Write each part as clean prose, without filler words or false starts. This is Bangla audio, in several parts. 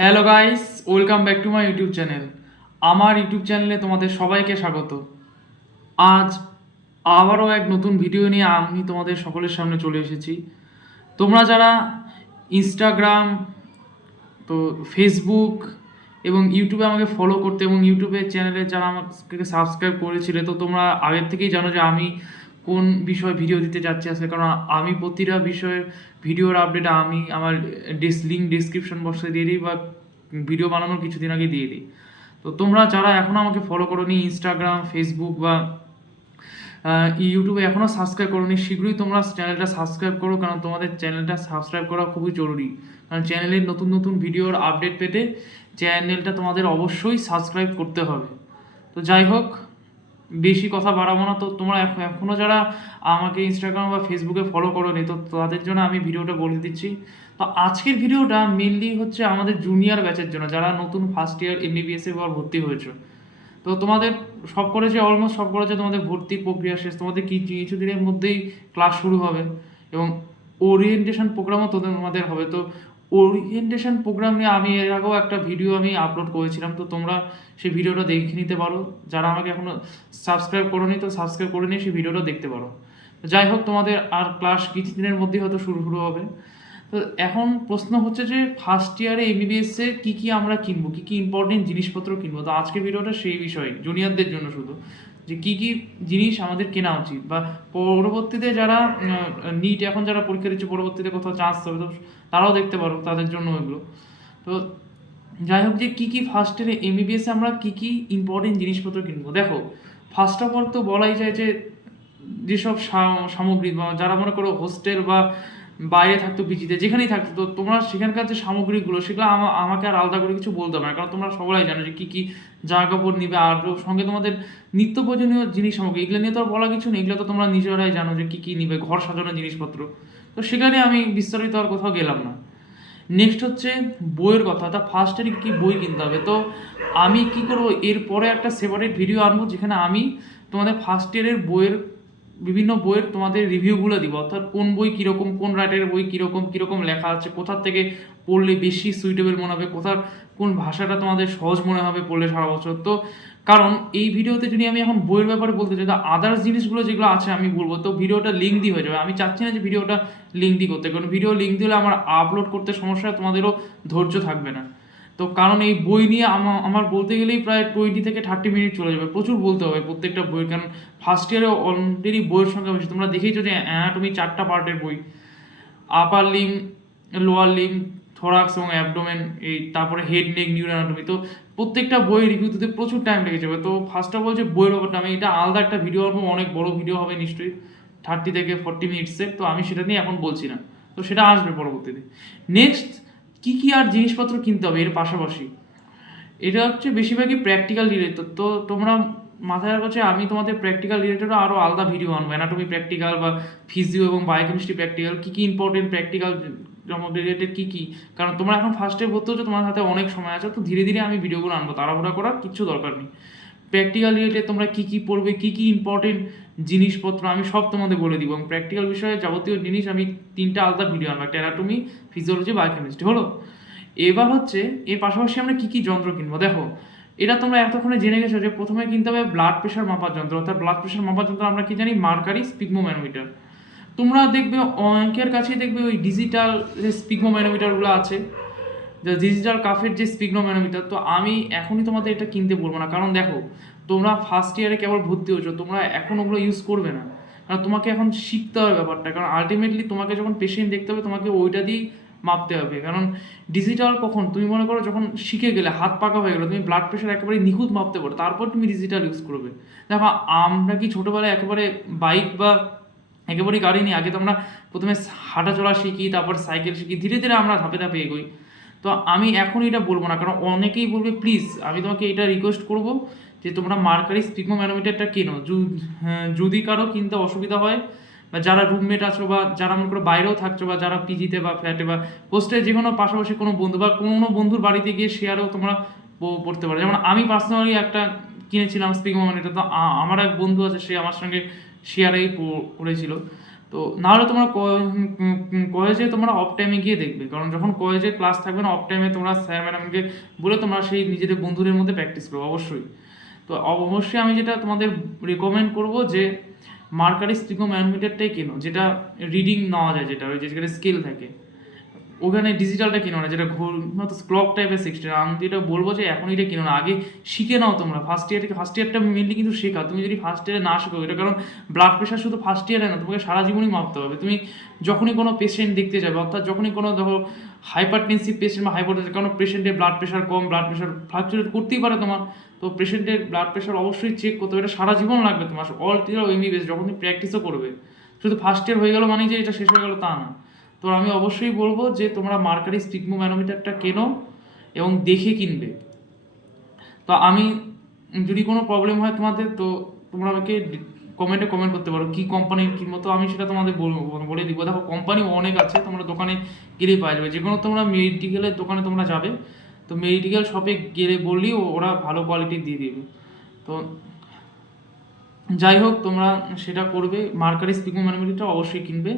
Hello guys, welcome back to my YouTube channel. আমার ইউটিউব চ্যানেলে তোমাদের সবাইকে স্বাগত। আজ আবারও এক নতুন ভিডিও নিয়ে আমি তোমাদের সকলের সামনে চলে এসেছি। তোমরা যারা ইনস্টাগ্রাম, তো ফেসবুক এবং ইউটিউবে আমাকে ফলো করতে এবং ইউটিউবের চ্যানেলে যারা আমাকে সাবস্ক্রাইব করেছিলে, তো তোমরা আগের থেকেই জানো যে আমি কোন বিষয়ে ভিডিও দিতে যাচ্ছি আজকে। কারণ আমি প্রতিটা বিষয়ের ভিডিওর আপডেট আমি আমার লিঙ্ক ডিসক্রিপশন বক্সে দিয়ে দিই বা ভিডিও বানানোর কিছুদিন আগে দিয়ে দিই। তো তোমরা যারা এখনও আমাকে ফলো করোনি ইনস্টাগ্রাম, ফেসবুক বা ইউটিউবে এখনও সাবস্ক্রাইব করোনি, শীঘ্রই তোমরা চ্যানেলটা সাবস্ক্রাইব করো, কারণ তোমাদের চ্যানেলটা সাবস্ক্রাইব করা খুবই জরুরি। কারণ চ্যানেলের নতুন নতুন ভিডিওর আপডেট পেতে চ্যানেলটা তোমাদের অবশ্যই সাবস্ক্রাইব করতে হবে। তো যাই হোক, বেশি কথা বাড়াবো না। তো তোমরা এখনও যারা আমাকে ইনস্টাগ্রাম বা ফেসবুকে ফলো করোনি, তো তাদের জন্য আমি ভিডিওটা বলে দিচ্ছি। তো আজকের ভিডিওটা মেনলি হচ্ছে আমাদের জুনিয়র ব্যাচের জন্য, যারা নতুন ফার্স্ট ইয়ার এমবিবিএসে ভর্তি হয়েছে। তো তোমাদের অলমোস্ট সব কলেজে তোমাদের ভর্তি প্রক্রিয়া শেষ, তোমাদের কিছুদিনের মধ্যেই ক্লাস শুরু হবে এবং ওরিয়েন্টেশন প্রোগ্রামও তোমাদের হবে। তো ওরিয়েন্টেশন প্রোগ্রাম নিয়ে আমি এর আগেও একটা ভিডিও আমি আপলোড করেছিলাম, তো তোমরা সেই ভিডিওটা দেখে নিতে পারো। যারা আমাকে এখনও সাবস্ক্রাইব করোনি, তো সাবস্ক্রাইব করে নিয়ে সেই ভিডিওটা দেখতে পারো। যাই হোক, তোমাদের আর ক্লাস কিছুদিনের মধ্যেই হয়তো শুরু হবে। তো এখন প্রশ্ন হচ্ছে যে ফার্স্ট ইয়ারে এমবিবিএসে কী কী আমরা কিনবো, কী কী ইম্পর্টেন্ট জিনিসপত্র কিনবো। তো আজকের ভিডিওটা সেই বিষয়ে, জুনিয়রদের জন্য শুধু, যে কী কী জিনিস আমাদের কেনা উচিত, বা পরবর্তীতে যারা নিট এখন যারা পরীক্ষা দিচ্ছে, পরবর্তীতে কোথাও চান্স হবে, তো তারাও দেখতে পারো, তাদের জন্য এগুলো। তো যাই হোক, যে কী কী ফার্স্ট ইয়ারে এমবিবিএসে আমরা কী কী ইম্পর্টেন্ট জিনিসপত্র কিনবো। দেখো, ফার্স্ট অফ অল তো বলাই যায় যে যেসব সামগ্রী, বা যারা মনে করো হোস্টেল বা বাইরে থাকতো, পিজিতে যেখানেই থাকতো, তো তোমরা সেখানকার যে সামগ্রীগুলো, সেগুলো আমাকে আর আলাদা করে কিছু বলতে হবে না, কারণ তোমরা সবাই জানো যে কী কী জামা কাপড় নিবে। আর সঙ্গে তোমাদের নিত্য প্রয়োজনীয় জিনিস সামগ্রী, এগুলো নিয়ে তো আর বলা কিছু নেই, এগুলো তো তোমরা নিজেরাই জানো যে কী কী নিবে, ঘর সাজানোর জিনিসপত্র। তো সেখানে আমি বিস্তারিত আর কোথাও গেলাম না। নেক্সট হচ্ছে বইয়ের কথা। তা ফার্স্ট ইয়ারে কী বই কিনতে হবে, তো আমি কি করবো, এরপরে একটা সেপারেট ভিডিও আনবো, যেখানে আমি তোমাদের ফার্স্ট ইয়ারের বিভিন্ন বইয়ের তোমাদের রিভিউগুলো দিব, অর্থাৎ কোন বই কীরকম, কোন রাইটারের বই কীরকম কীরকম লেখা আছে, কোথার থেকে পড়লে বেশি সুইটেবল মনে হবে, কোন ভাষাটা তোমাদের সহজ মনে হবে পড়লে সারা বছর। তো কারণ এই ভিডিওতে যদি আমি এখন বইয়ের ব্যাপারে বলতে চাই, তো আদার্স জিনিসগুলো যেগুলো আছে আমি বলবো, তো ভিডিওটা লিঙ্কদি হয়ে যাবে। আমি চাচ্ছি না যে ভিডিওটা লিঙ্কদি করতে, কারণ ভিডিও লিঙ্ক দিলে আমার আপলোড করতে সমস্যা, তোমাদেরও ধৈর্য থাকবে না। তো কারণ এই বই নিয়ে আমার বলতে গেলেই প্রায় 20 থেকে 30 মিনিট চলে যাবে, প্রচুর বলতে হবে প্রত্যেকটা বইয়ের। কারণ ফার্স্ট ইয়ারে অলরেডি বইয়ের সংখ্যা বেশি, তোমরা দেখেইছো যে অ্যানাটমি 4টা পার্টের বই, আপার লিম, লোয়ার লিম, থোরাক্স এবং অ্যাবডোমেন, এই তারপরে হেড, নেক, নিউরো অ্যানাটমি। তো প্রত্যেকটা বই রিভিউ দিতে প্রচুর টাইম লেগে যাবে। তো ফার্স্ট অফ অল যে বইয়ের ব্যাপারটা, আমি এটা আলাদা একটা ভিডিও আনবো, অনেক বড় ভিডিও হবে নিশ্চয়ই, 30 থেকে 40 মিনিটসের। তো আমি সেটা নিয়ে এখন বলছি না, তো সেটা আসবে পরবর্তীতে। নেক্সট, কী কী আর জিনিসপত্র কিনতে হবে এর পাশাপাশি, এটা হচ্ছে বেশিরভাগই প্র্যাকটিক্যাল রিলেটেড। তো তোমরা মাথায় রাখো, আমি তোমাদের প্র্যাকটিক্যাল রিলেটেডও আরও আলাদা ভিডিও আনবো, অ্যানাটমি প্র্যাকটিক্যাল বা ফিজিও এবং বায়োকেমিস্ট্রি প্র্যাকটিক্যাল, কী কী ইম্পর্টেন্ট প্র্যাকটিক্যাল রিলেটেড কী কী। কারণ তোমরা এখন ফার্স্টে ভর্তি হচ্ছে, তোমার হাতে অনেক সময় আছে, তো ধীরে ধীরে আমি ভিডিওগুলো আনবো, তাড়াহুড়া করার কিচ্ছু দরকার নেই। প্র্যাকটিক্যাল রিলেটেড তোমরা কী কী পড়বে, কী কী ইম্পর্টেন্ট জিনিসপত্র আমি সব তোমাদের বলে দিব, এবং প্র্যাকটিক্যাল বিষয়ে যাবতীয় জিনিস আমি 3টা আলাদা ভিডিও আনবো, একটা অ্যানাটমি, ফিজিওলজি, বায়োকেমিস্ট্রি হলো। এবার হচ্ছে এর পাশাপাশি আমরা কী কী যন্ত্র কিনবো। দেখো, এটা তোমরা এতক্ষণে জেনে গেছো যে প্রথমে কিনতে হবে ব্লাড প্রেশার মাপার যন্ত্র। অর্থাৎ ব্লাড প্রেশার মাপার যন্ত্র আমরা কি জানি, মার্কারি স্পিগমোম্যানোমিটার। তোমরা দেখবে অনেকের কাছেই দেখবে ওই ডিজিটাল যে স্পিগমোম্যানোমিটারগুলো আছে, যে ডিজিটাল কাফের যে স্পিগমোম্যানোমিটার। তো আমি এখনই তোমাদের এটা কিনতে বলবো না, কারণ দেখো, তোমরা ফার্স্ট ইয়ারে কেবল ভর্তি হয়েছো, তোমরা এখন ওগুলো ইউজ করবে না, কারণ তোমাকে এখন শিখতে হবে ব্যাপারটা। কারণ আলটিমেটলি তোমাকে যখন পেশেন্ট দেখতে হবে, তোমাকে ওইটা দিয়েই মাপতে হবে। কারণ ডিজিটাল কখন, তুমি মনে করো যখন শিখে গেলে, হাত পাকা হয়ে গেলো, তুমি ব্লাড প্রেশার একেবারে নিখুঁত মাপতে পারো, তারপর তুমি ডিজিটাল ইউজ করবে। দেখো, আমরা কি ছোটোবেলায় একেবারে বাইক বা একেবারেই গাড়ি নিয়ে, আগে তো আমরা প্রথমে হাঁটা চলা শিখি, তারপর সাইকেল শিখি, ধীরে ধীরে আমরা ধাপে ধাপে এগোই। তো আমি এখন এটা বলবো না, কারণ অনেকেই বলবে, প্লিজ আমি তোমাকে এটা রিকোয়েস্ট করবো যে তোমরা মার্কারি স্পিগমোম্যানোমিটারটা কেনো। যদি কারো কিনতে অসুবিধা হয়, বা যারা রুমমেট আছো, বা যারা মনে করো বাইরেও থাকছো, বা যারা পিজিতে বা ফ্ল্যাটে বা হোস্টেলে, যে কোনো পাশাপাশি কোনো বন্ধু বা কোনো বন্ধুর বাড়িতে গিয়ে শেয়ারেও তোমরা পড়তে পারো। যেমন আমি পার্সোনালি একটা কিনেছিলাম স্পিগমোম্যানোমিটার, তো আমার এক বন্ধু আছে, সে আমার সঙ্গে শেয়ারেই পড়েছিল। তো তো নাহলে তোমরা কলেজে তোমরা অফ টাইমে গিয়ে দেখবে, কারণ যখন কলেজে ক্লাস থাকবে না, অফ টাইমে তোমরা স্যার ম্যাডামকে বলে তোমরা সেই নিজেদের বন্ধুদের মধ্যে প্র্যাকটিস করো অবশ্যই। তো অবশ্যই আমি যেটা তোমাদের রিকমেন্ড করব যে মার্কারি স্টিগোম্যানোমিটারটাই কেনো, যেটা রিডিং নেওয়া যায়, যেটা ওই যেখানে স্কেল থাকে, ওখানে ডিজিটালটা কিনো না, যেটা ক্লক টাইপের 60। আমি যেটা বলবো যে এখন এটা কিনো না, আগে শিখে নাও তোমরা। ফার্স্ট ইয়ারটা মেনলি কিন্তু শেখা। তুমি যদি ফার্স্ট ইয়ারে না শেখো, এটা কারণ ব্লাড প্রেশার শুধু ফার্স্ট ইয়ারে না, তোমাকে সারা জীবনই মাপতে হবে। তুমি যখনই কোনো পেশেন্ট দেখতে যাবে, অর্থাৎ যখনই কোনো ধরো হাইপারটেনসিভ পেশেন্ট বা হাইপারটেনসিভ, কারণ পেশেন্টের ব্লাড প্রেশার কম, ব্লাড প্রেশার ফ্লাকচুয়েট করতেই পারে তোমার, তো পেশেন্টের ব্লাড প্রেশার অবশ্যই চেক করতে হবে। এটা সারা জীবন লাগবে তোমার, অল টিচার এমবিবিএস যখন তুমি প্র্যাকটিসও করবে। শুধু ফার্স্ট ইয়ার হয়ে গেল মানে যে এটা শেষ হয়ে গেল তা না। তো আমি অবশ্যই বলবো যে তোমরা মার্কারি স্টিগমোম্যানোমিটারটা কেনো এবং দেখে কিনবে। তো আমি যদি কোনো প্রবলেম হয় তোমাদের, তো তোমরা আমাকে কমেন্টে কমেন্ট করতে পারো কী কোম্পানির কিনবো, তো আমি সেটা তোমাদের বলে দিব। দেখো কোম্পানি অনেক আছে, তোমরা দোকানে গেলেই পাওয়া যাবে। যে কোনো তোমরা মেডিকেলের দোকানে তোমরা যাবে, তো মেডিকেল শপে গেলে বললেই ওরা ভালো কোয়ালিটির দিয়ে দেবে। তো যাই হোক, তোমরা সেটা করবে, মার্কারি স্টিগমোম্যানোমিটারটা অবশ্যই কিনবে।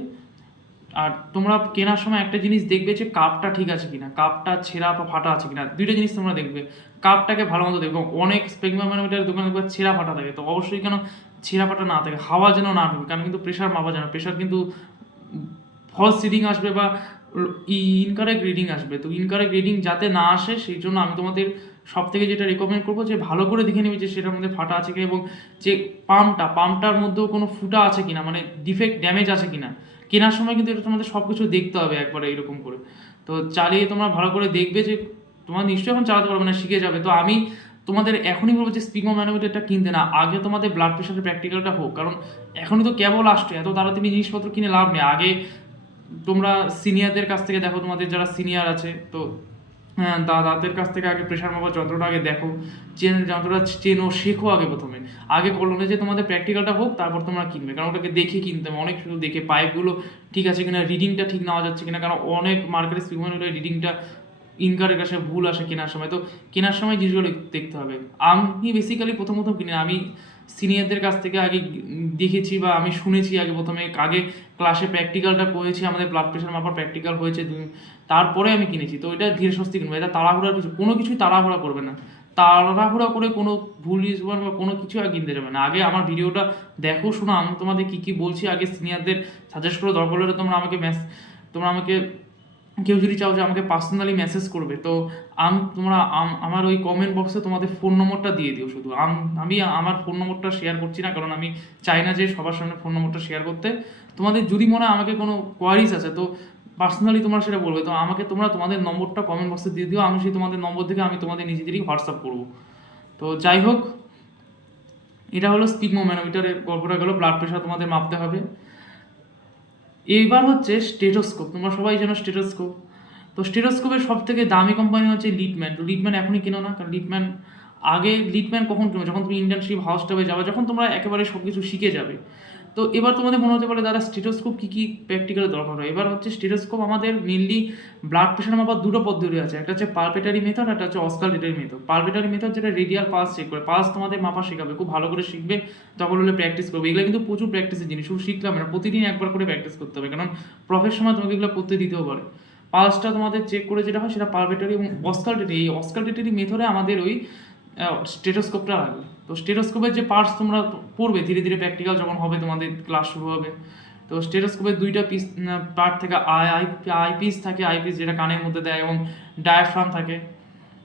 আর তোমরা কেনার সময় একটা জিনিস দেখবে যে কাপটা ঠিক আছে কিনা, কাপটা ছেঁড়া বা ফাটা আছে কিনা, দুইটা জিনিস তোমরা দেখবে। কাপটাকে ভালো মতো দেখবে। অনেক স্পিগমোমিটারের দোকানে দেখবে ছেঁড়া ফাটা থাকে, তো অবশ্যই কেন ছেঁড়া ফাটা না থাকে, হাওয়া যেন না ঢুকে, কারণ কিন্তু প্রেশার মাপা যায় না। প্রেশার কিন্তু ফলস রিডিং আসবে বা ইনকারেক্ট রিডিং আসবে। তো ইনকারেক্ট রিডিং যাতে না আসে, সেই জন্য আমি তোমাদের সব থেকে যেটা রেকমেন্ড করবো যে ভালো করে দেখে নেবে যে সেটার মধ্যে ফাটা আছে কিনা, এবং যে পাম্পটার মধ্যেও কোনো ফুটা আছে কিনা, মানে ডিফেক্ট ড্যামেজ আছে কিনা। কেনার সময় কিন্তু এটা তোমাদের সব কিছু দেখতে হবে একবারে এরকম করে। তো চালিয়ে তোমরা ভালো করে দেখবে যে তোমরা নিশ্চয়ই এখন চালাতে পারবে না, শিখে যাবে। তো আমি তোমাদের এখনই বলবো যে স্পিগমোম্যানোমিটারটা কিনতে না, আগে তোমাদের ব্লাড প্রেশারের প্র্যাকটিক্যালটা হোক, কারণ এখনই তো কেবল আসছে, এত তাড়াতাড়ি জিনিসপত্র কিনে লাভ নেই। আগে তোমরা সিনিয়রদের কাছ থেকে দেখো, তোমাদের যারা সিনিয়র আছে, তো হ্যাঁ দাদাদের কাছ থেকে আগে প্রেশার মাপার যন্ত্রটা আগে দেখো, যন্ত্রটা চেনো, শেখো আগে প্রথমে। আগে করলো যে তোমাদের প্র্যাকটিক্যালটা হোক, তারপর তোমরা কিনবে, কারণ ওটাকে দেখে কিনতে হবে। অনেক শুধু দেখে পাইপগুলো ঠিক আছে কিনা, রিডিংটা ঠিক নেওয়া যাচ্ছে কিনা, কারণ অনেক মার্কেটের স্পিগমোমিটারের রিডিংটা ইনকারেক্ট আসে, ভুল আসে কেনার সময়। তো কেনার সময় জিনিসগুলো দেখতে হবে। আমি বেসিক্যালি প্রথম কিনি, আমি সিনিয়রদের কাছ থেকে আগে দেখেছি বা আমি শুনেছি আগে ক্লাসে প্র্যাকটিক্যালটা করেছি, আমাদের ব্লাড প্রেশার মাপার প্র্যাকটিক্যাল হয়েছে, তারপরে আমি কিনেছি। তো এটা ধীরে সুস্থে কিনবো, এটা তাড়াহুড়ার কোনো কিছুই তাড়াহুড়া করবে না। তাড়াহুড়া করে কোনো ভুল ইউজবার বা কোনো কিছু আর কিনতে যাবে না। আগে আমার ভিডিওটা দেখো, শোনো, আমি তোমাদের কী কী বলছি আগে সিনিয়রদের সাজেস্ট করে, দরকার হলে তোমরা আমাকে কেউ যদি চাও যে আমাকে পার্সোনালি মেসেজ করবে, তো তোমরা আমার ওই কমেন্ট বক্সে তোমাদের ফোন নম্বরটা দিয়ে দিও। শুধু আমি আমার ফোন নম্বরটা শেয়ার করছি না, কারণ আমি চাই না যে সবার সামনে ফোন নম্বরটা শেয়ার করতে। তোমাদের যদি মনে হয় আমাকে কোনো কোয়ারিজ আছে, তো পার্সোনালি তোমরা সেটা বলবে, তো আমাকে তোমাদের নম্বরটা কমেন্ট বক্সে দিয়ে দিও। আমি সেই তোমাদের নম্বর থেকে আমি তোমাদের নিজেদেরই হোয়াটসঅ্যাপ করবো। তো যাই হোক, এটা হলো স্পিগমোম্যানোমিটারের গল্পটা গেলো। ব্লাড প্রেশার তোমাদের মাপতে হবে। এইবার হচ্ছে স্টেথোস্কোপ। তোমরা সবাই জানো স্টেথোস্কোপ। তো স্টেথোস্কোপের সব থেকে দামি কোম্পানি হচ্ছে লিটম্যান। তো লিটম্যান এখনই কেনো না, কারণ লিটম্যান কখন কিনো, যখন তুমি ইন্টার্নশিপ হাউসটাপে যাবে, যখন তোমরা একেবারে সব কিছু শিখে যাবে। তো এবার তোমাদের মনে হতে পারে দাদা স্টেথোস্কোপ কী প্র্যাকটিক্যালি দরকার হয়। এবার হচ্ছে স্টেথোস্কোপ আমাদের মেনলি ব্লাড প্রেশার মাপার দুটো পদ্ধতি আছে, একটা হচ্ছে পালপেটারি মেথড, একটা হচ্ছে অস্কালটেটরি মেথড। পালপেটারি মেথড যেটা রেডিয়াল পালস চেক করে, পালস তোমাদের মাপা শেখাবে, খুব ভালো করে শিখবে, তখন হলে প্র্যাকটিস করবে। এগুলো কিন্তু প্রচুর প্র্যাকটিসের জিনিস, শুধু শিখলাম না, প্রতিদিন একবার করে প্র্যাকটিস করতে হবে, কারণ প্রফের সময় তোমাকে এগুলো করতে দিতেও পারে। পালসটা তোমাদের চেক করে যেটা হয় সেটা পালপেটারি এবং অস্কালটেটরি। এই অস্কালটেটরি মেথডে আমাদের ওই স্টেথোস্কোপটা লাগবে। তো স্টেথোস্কোপের যে পার্টস তোমরা পড়বে ধীরে ধীরে, প্র্যাকটিক্যাল যখন হবে তোমাদের ক্লাস শুরু হবে, তো স্টেথোস্কোপের দুইটা পার্ট থেকে আইপিস থাকে, আইপিস যেটা কানের মধ্যে দেয়, এবং ডায়াফ্রাম থাকে।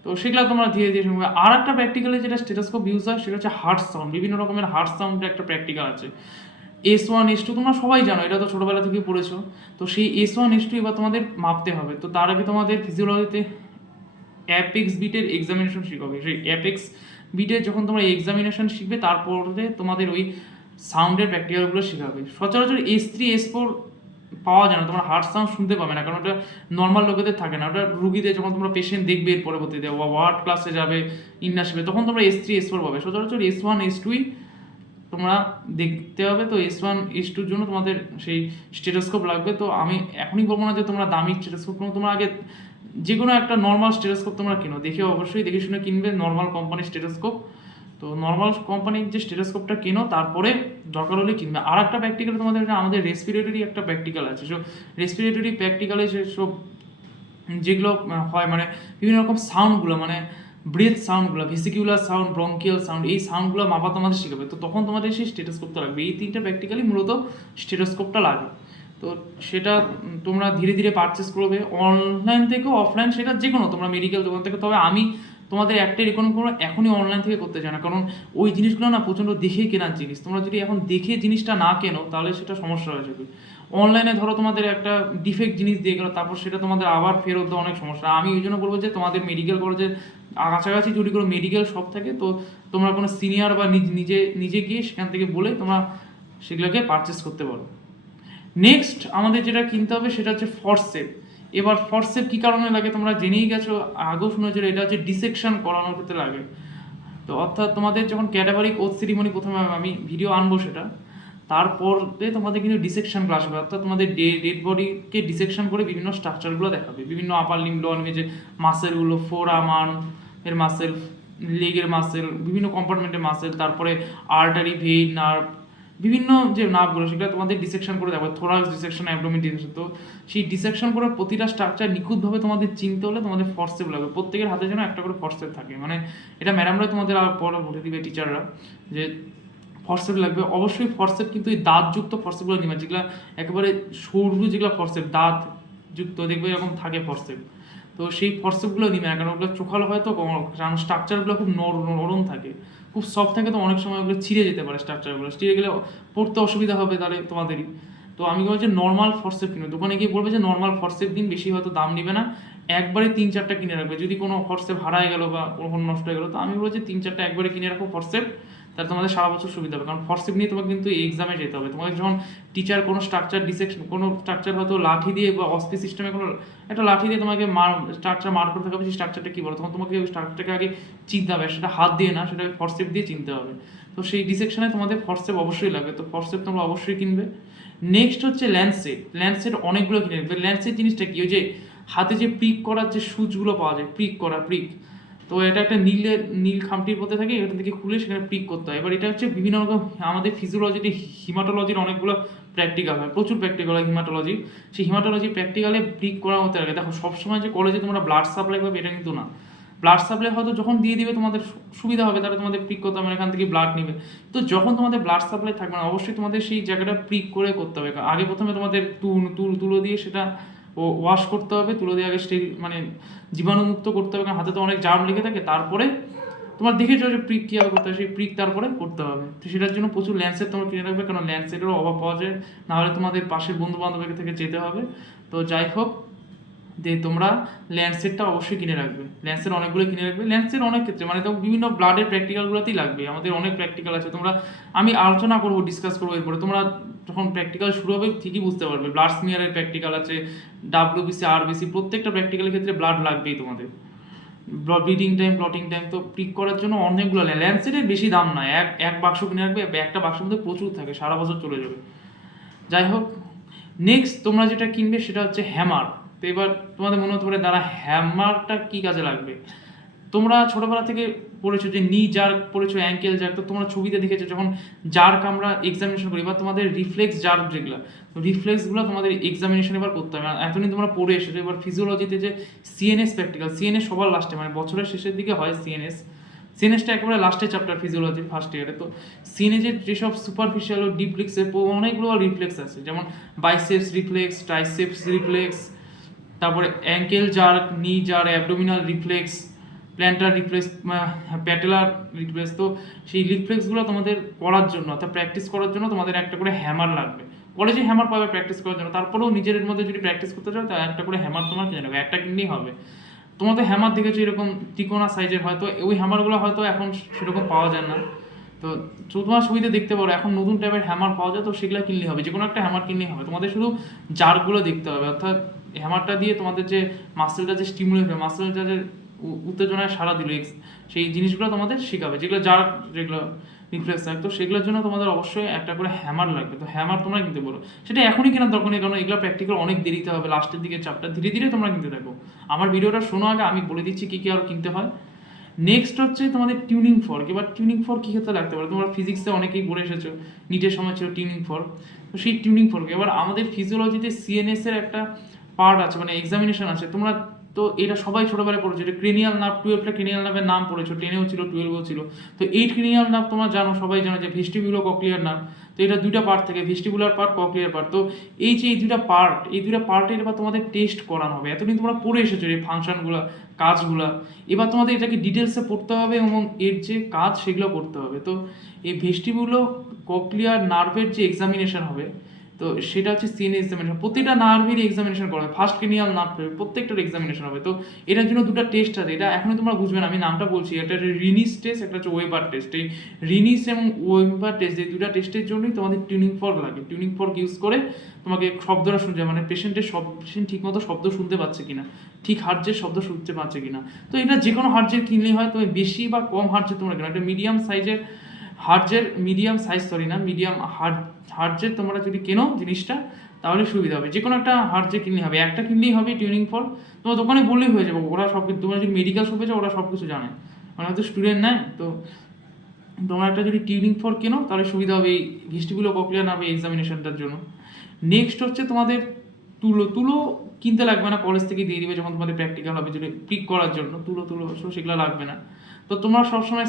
তো সেগুলো তোমরা ধীরে ধীরে শুনবে। আর একটা প্র্যাকটিক্যালে যেটা স্টেথোস্কোপ ইউজ হয় সেটা হচ্ছে হার্ট সাউন্ড। বিভিন্ন রকমের হার্ট সাউন্ডের একটা প্র্যাকটিক্যাল আছে, S1 S2 তোমরা সবাই জানো, এটা তো ছোটোবেলা থেকেই পড়েছো। তো সেই S1 S2 এবার তোমাদের মাপতে হবে। তো তার আগে তোমাদের ফিজিওলজিতে অ্যাপেক্স বিটের এক্সামিনেশন শিখাবে। সেই অ্যাপেক্স বিটের যখন তোমরা এক্সামিনেশন শিখবে, তারপরে তোমাদের ওই সাউন্ডের প্র্যাকটিক্যালগুলো শেখাবে। সচরাচর S3 S4 পাওয়া যায় না, তোমরা হার্ট সাউন্ড শুনতে পাবে না, কারণ ওটা নর্মাল লোকেদের থাকে না। ওটা রুগীদের যখন তোমরা পেশেন্ট দেখবে এর পরবর্তীতে ওয়ার্ড ক্লাসে যাবে, ইন্টার্নশিপে, তখন তোমরা S3 S4 পাবে। সচরাচর S1 S2 তোমরা দেখতে হবে। তো S1 S2 জন্য তোমাদের সেই স্টেথোস্কোপ লাগবে। তো আমি এখনই বলবো না যে তোমরা দামি স্টেথোস্কোপ কিনো, তোমরা আগে যে কোনো একটা নর্মাল স্টেথোস্কোপ তোমরা কিনো, দেখে অবশ্যই দেখে শুনে কিনবে, নর্মাল কোম্পানির স্টেথোস্কোপ। তো তো নর্মাল কোম্পানির যে স্টেথোস্কোপটা কেনো, তারপরে দরকার হলে কিনবে। আর একটা প্র্যাকটিক্যাল তোমাদের, আমাদের রেসপিরেটরি একটা প্র্যাকটিক্যাল আছে। সো রেসপিরেটরি প্র্যাকটিক্যালে যেসব যেগুলো হয়, মানে বিভিন্ন রকম সাউন্ডগুলো, মানে ব্রেথ সাউন্ডগুলো, ভেসিকিউলার সাউন্ড, ব্রঙ্কিয়াল সাউন্ড, এই সাউন্ডগুলো মাপা তোমাদের শেখাবে। তো তখন তোমাদের সেই স্টেথোস্কোপটা লাগবে। এই তিনটা প্র্যাকটিক্যালি মূলত স্টেথোস্কোপটা লাগে। তো সেটা তোমরা ধীরে ধীরে পারচেস করবে, অনলাইন থেকে অফলাইন, সেটা যে কোনো তোমরা মেডিকেল দোকান থেকে। তবে আমি তোমাদের একটাই রেকমেন্ড করবো, এখনই অনলাইন থেকে করতে চাই না, কারণ ওই জিনিসগুলো না প্রচণ্ড দেখে কেনার জিনিস। তোমরা যদি এখন দেখে জিনিসটা না কেনো, তাহলে সেটা সমস্যা হয়ে যাবে। অনলাইনে ধরো তোমাদের একটা ডিফেক্ট জিনিস দিয়ে গেলো, তারপর সেটা তোমাদের আবার ফেরত দেওয়া অনেক সমস্যা। আমি ওই জন্য বলবো যে তোমাদের মেডিকেল কলেজের কাছাকাছি যদি কোনো মেডিকেল শপ থাকে, তো তোমরা কোনো সিনিয়র বা নিজে নিজে গিয়ে সেখান থেকে বলে তোমরা সেগুলোকে পারচেস করতে পারো। নেক্সট আমাদের যেটা কিনতে হবে সেটা হচ্ছে ফরসেপ। এবার ফরসেপ কী কারণে লাগে তোমরা জেনেই গেছো, আগেও শুনেছো, এটা হচ্ছে ডিসেকশন করানোর ক্ষেত্রে লাগে। তো অর্থাৎ তোমাদের যখন ক্যাডাভারিক ওথ সেরিমনি, প্রথমে আমি ভিডিও আনবো সেটা, তারপরে তোমাদের কিন্তু ডিসেকশন ক্লাস হবে। অর্থাৎ তোমাদের ডেড বডিকে ডিসেকশন করে বিভিন্ন স্ট্রাকচারগুলো দেখাবে, বিভিন্ন আপার লিম্ব, লোয়ার লিম্ব, যে মাসেলগুলো, ফোর আর্ম এর মাসেল, লেগের মাসেল, বিভিন্ন কম্পার্টমেন্টের মাসেল, তারপরে আর্টারি, ভেইন, নার্ভ, বিভিন্ন যে নার্ভগুলো, সেগুলো তোমাদের ডিসেকশন করে দেখাবে, থোরাক্স ডিসেকশন, অ্যাবডোমেন ডিসেকশন। তো সেই ডিসেকশন করে প্রতিটা স্ট্রাকচার নিখুঁতভাবে তোমাদের চিনতে হলে তোমাদের ফরসেপ লাগবে। প্রত্যেকের হাতে যেন একটা করে ফরসেপ থাকে, মানে এটা ম্যাডামরা তোমাদের আর পরে বলে দিবে, টিচাররা, যে ফরসেপ লাগবে অবশ্যই। ফরসেপ কিন্তু এই দাঁতযুক্ত ফরসেপগুলো নিবে, যেগুলো একেবারে সরু, যেগুলো ফরসেপ দাঁত যুক্ত, দেখবে এরকম থাকে ফরসেপ। তো সেই ফরসেপগুলো নিবে না, কারণ ওগুলো চোখালো হয়, তো কারণ স্ট্রাকচারগুলো খুব নরম থাকে, খুব সফট থাকে, তো অনেক সময় ওগুলো ছিঁড়ে যেতে পারে। স্ট্রাকচারগুলো ছিঁড়ে গেলে পড়তে অসুবিধা হবে তাহলে তোমাদেরই। তো আমি বলবো যে নর্মাল ফরসেপ কিনে, দোকানে গিয়ে বলবে যে নর্মাল ফরসেপ দিন, বেশি হয়তো দাম নেবে না, একবারে 3-4টা কিনে রাখবে। যদি কোনো ফরসেপ হারায় গেলো বা কোনো নষ্ট হয়ে গেলো, তো আমি বলবো যে 3-4টা একবারে কিনে রাখো ফরসেপ, তাহলে তোমাদের সারা বছর সুবিধা হবে। কারণ ফরসেপ নিয়ে তোমাকে কিন্তু এক্সামে যেতে হবে। তোমাদের যখন টিচার কোনো স্ট্রাকচার ডিসেকশন, কোনো স্ট্রাকচার হয়তো লাঠি দিয়ে বা অস্পি সিস্টেমে কোনো একটা লাঠি দিয়ে তোমাকে স্ট্রাকচার মার্ক করে থাকবে, সেই স্ট্রাকচারটা কী বলো, তখন তোমাকে ওই স্ট্রাকচারটাকে আগে চিনতে হবে, সেটা হাত দিয়ে না, সেটা ফরসেপ দিয়ে চিনতে হবে। তো সেই ডিসেকশনে তোমাদের ফরসেপ অবশ্যই লাগবে, তো ফরসেপ তোমরা অবশ্যই কিনবে। নেক্সট হচ্ছে ল্যান্ডসেট। ল্যান্ডসেট অনেকগুলো কিনে রাখবে। ল্যান্ডসেট জিনিসটা কি, ওই যে হাতে যে প্রিক করার যে সুচগুলো পাওয়া যায়, প্রিক করা, প্রিক, তো এটা একটা নীল খামটির মধ্যে থাকে, এটা থেকে খুলে সেখানে প্রিক করতে হয়। এবার এটা হচ্ছে বিভিন্ন রকম আমাদের ফিজিওলজিতে হিমাটোলজির অনেকগুলো প্র্যাকটিক্যাল হয়, প্রচুর প্র্যাকটিক্যাল হয় হিমাটোলজি। সেই হিমাটোলজি প্র্যাকটিক্যালে প্রিক করা হতে লাগে। দেখো সবসময় যে কলেজে তোমরা ব্লাড সাপ্লাই পাবে এটা কিন্তু না। ব্লাড সাপ্লাই হয়তো যখন দিয়ে দিবে তোমাদের সুবিধা হবে, তাহলে তোমাদের প্রিক করতে হবে, এখান থেকে ব্লাড নেবে। তো যখন তোমাদের ব্লাড সাপ্লাই থাকবে না, অবশ্যই তোমাদের সেই জায়গাটা প্রিক করে করতে হবে। আগে প্রথমে তোমাদের তুলো দিয়ে সেটা ওয়াশ করতে হবে, তুলো দিয়ে আগে মানে জীবাণুমুক্ত করতে হবে, কারণ হাতে তো অনেক জার্ম লেগে থাকে। তারপরে তোমার দেখেছো যে প্রিক কীভাবে করতে হবে, সেই প্রিক তারপরে করতে হবে। তো সেটার জন্য প্রচুর ল্যান্ডসেট তোমরা কিনে রাখবে, কারণ ল্যান্ডসেটেরও অভাব পাওয়া যায়, নাহলে তোমাদের পাশের বন্ধু বান্ধবের থেকে যেতে হবে। তো যাই হোক, যে তোমরা ল্যান্ডসেটটা অবশ্যই কিনে রাখবে। ল্যান্ডসেট অনেকগুলো কিনে রাখবে। ল্যান্ডসেট অনেক ক্ষেত্রে, মানে তো বিভিন্ন ব্লাডের প্র্যাকটিক্যালগুলোতেই লাগবে। আমাদের অনেক প্র্যাকটিক্যাল আছে, তোমরা আমি আলোচনা করবো, ডিসকাস করবো এরপরে। তোমরা যখন প্র্যাকটিক্যাল শুরু হবে ঠিকই বুঝতে পারবে। ব্লাড স্মিয়ারের প্র্যাকটিক্যাল আছে, ডাব্লিউবিসি, আরবিসি, প্রত্যেকটা প্র্যাকটিক্যালের ক্ষেত্রে ব্লাড লাগবেই তোমাদের। ব্লিডিং টাইম, ক্লটিং টাইম, তো প্রিক করার জন্য অনেকগুলো ল্যান্ডসেটের বেশি দাম নয়, এক বাক্স কিনে রাখবে, একটা বাক্সের মধ্যে প্রচুর থাকে, সারা বছর চলে যাবে। যাই হোক, নেক্সট তোমরা যেটা কিনবে সেটা হচ্ছে হ্যামার। তো এবার তোমাদের মনে হতে পারে দাঁড়া, হ্যামারটা কী কাজে লাগবে? তোমরা ছোটোবেলা থেকে পড়েছো যে নি জার্ক পড়েছো, অ্যাঙ্কেল জার্ক, তো তোমরা ছবিতে দেখেছো যখন জার্ক আমরা এক্সামিনেশন করি, এবার তোমাদের রিফ্লেক্স জার্ক যেগুলো, তো রিফ্লেক্সগুলো তোমাদের এক্সামিনেশন এবার করতে হবে। এতদিন তোমরা পড়ে এসেছো, এবার ফিজিওলজিতে যে সিএনএস প্র্যাকটিক্যাল, সিএনএস সবার লাস্টে, মানে বছরের শেষের দিকে হয় সিএনএসটা একেবারে লাস্টের চ্যাপ্টার ফিজিওলজির ফার্স্ট ইয়ারে। তো সিএনএসের যেসব সুপারফিশিয়াল ও ডিপ রিফ্লেক্সের অনেকগুলো রিফ্লেক্স আছে, যেমন বাইসেপস রিফ্লেক্স, ট্রাইসেপস রিফ্লেক্স, তারপরে অ্যাঙ্কেল জার্ক, নি jerk, abdominal reflex, planter reflex, patellar reflex. তো সেই রিফ্লেক্সগুলো তোমাদের করার জন্য, অর্থাৎ প্র্যাকটিস করার জন্য তোমাদের একটা করে হ্যামার লাগবে। কলেজে হ্যামার পাবে প্র্যাকটিস করার জন্য, তারপরেও নিজের মধ্যে যদি প্র্যাকটিস করতে চাও, তাহলে একটা করে হ্যামার তোমার কিনে নেবে, একটা কিনলেই হবে। তোমরা তো হ্যামার দেখেছো এরকম ত্রিকোণা সাইজের, হয়তো ওই হ্যামারগুলো হয়তো এখন সেরকম পাওয়া যায় না। তো তোমার সুবিধা দেখতে পারো, এখন নতুন টাইপের হ্যামার পাওয়া যায়, তো সেগুলো কিনলেই হবে, যে কোনো একটা হ্যামার কিনলেই হবে। তোমাদের শুধু জারগুলো দেখতে হবে, অর্থাৎ হ্যামারটা দিয়ে তোমাদের যে মাসেলটা যে স্টিমুলেট হবে, মাসেলটা যে উত্তেজনায় সাড়া দিল, সেই জিনিসগুলো তোমাদের শেখাবে, যেগুলো যেগুলো রিফ্লেক্স থাকে। তো সেগুলোর জন্য তোমাদের অবশ্যই একটা করে হ্যামার লাগবে। তো হ্যামার তোমরা কিনতে পারো, সেটা এখনই কেনার দরকার নেই, কারণ এগুলো প্র্যাকটিক্যাল অনেক দেরিতে হবে, লাস্টের দিকে চ্যাপ্টার, ধীরে ধীরে তোমরা কিনতে থাকো। আমার ভিডিওটা শোনো আগে, আমি বলে দিচ্ছি কী কী আরও কিনতে হয়। নেক্সট হচ্ছে তোমাদের টিউনিং ফর্ক। এবার টিউনিং ফর্ক কী ক্ষেত্রে লাগতে পারে, তোমরা ফিজিক্সে অনেকেই পড়ে এসেছো, নিটের সময় ছিল টিউনিং ফর্ক। তো সেই টিউনিং ফর্ক এবার আমাদের ফিজিওলজিতে সিএনএস এর একটা পার্ট আছে, মানে এক্সামিনেশন আছে। তোমরা তো এটা সবাই ছোটোবেলায় পড়েছো, এটা ক্রেনিয়াল নার্ভ, 12টা ক্রেনিয়াল নার্ভের নাম পড়েছো, 10এও ছিল 12এও ছিল। তো 8 ক্রেনিয়াল নার্ভ তোমরা জানো, সবাই জানো যে ভেস্টিবুলো কক্লিয়ার নার্ভ। তো এটা দুইটা পার্ট থাকে, ভেস্টিবুলার পার্ট, কক্লিয়ার পার্ট। তো এই যে এই দুইটা পার্টের এবার তোমাদের টেস্ট করানো হবে। এতদিন তোমরা পড়ে এসেছো এই ফাংশনগুলো, কাজগুলো, এবার তোমাদের এটাকে ডিটেলসে পড়তে হবে এবং এর যে কাজ সেগুলো করতে হবে। তো এই ভেস্টিবুলো কক্লিয়ার নার্ভের যে এক্সামিনেশন হবে, তো সেটা হচ্ছে সিএনএ এক্সামিনেশন। প্রতিটা নার্ভের এক্সামিনেশন করা হবে, ফার্স্ট ক্রেনিয়াল নার্ভ প্রত্যেকটার এক্সামিনেশন হবে। তো এটার জন্য দুটো টেস্ট আছে, এটা এখনই তোমরা বুঝবে না, আমি নামটা বলছি। একটা রিনিস টেস্ট, একটা হচ্ছে ওয়েবার টেস্ট। এই রিনিস এবং ওয়েবার টেস্ট, এই দুটো টেস্টের জন্যই তোমাদের টিউনিং ফর্ক লাগে। টিউনিং ফর্ক ইউজ করে তোমাকে শব্দটা শুনতে, মানে পেশেন্ট ঠিকমতো শব্দ শুনতে পাচ্ছে কিনা, ঠিক হার্জের শব্দ শুনতে পাচ্ছে কিনা। তো এটা যে কোনো হার্জের কিনলে হয়, তুমি বেশি বা কম হার্জের তোমরা কেন, এটা মিডিয়াম হার্জের তোমরা যদি কেনো জিনিসটা, তাহলে সুবিধা হবে। যে কোনো একটা হার্জে কিনলে হবে, একটা কিনলেই হবে টিউনিং ফর্ক। তোমার দোকানে বললেই হয়ে যাবে, ওরা সব, তোমরা যদি মেডিকেল শপে যাও ওরা সব কিছু জানে, মানে হয়তো স্টুডেন্ট নেয়। তো তোমরা একটা যদি টিউনিং ফর্ক কেনো তাহলে সুবিধা হবে এই ভেস্টিবুলো কক্লিয়ার নার্ভ এক্সামিনেশনটার জন্য। নেক্সট হচ্ছে তোমাদের তুলো কিনতে লাগবে না, কলেজ থেকে দিয়ে দিবে যখন তোমাদের প্র্যাকটিক্যাল হবে, যদি পিক করার জন্য তুলো সেগুলো লাগবে না। তো তোমরা সবসময়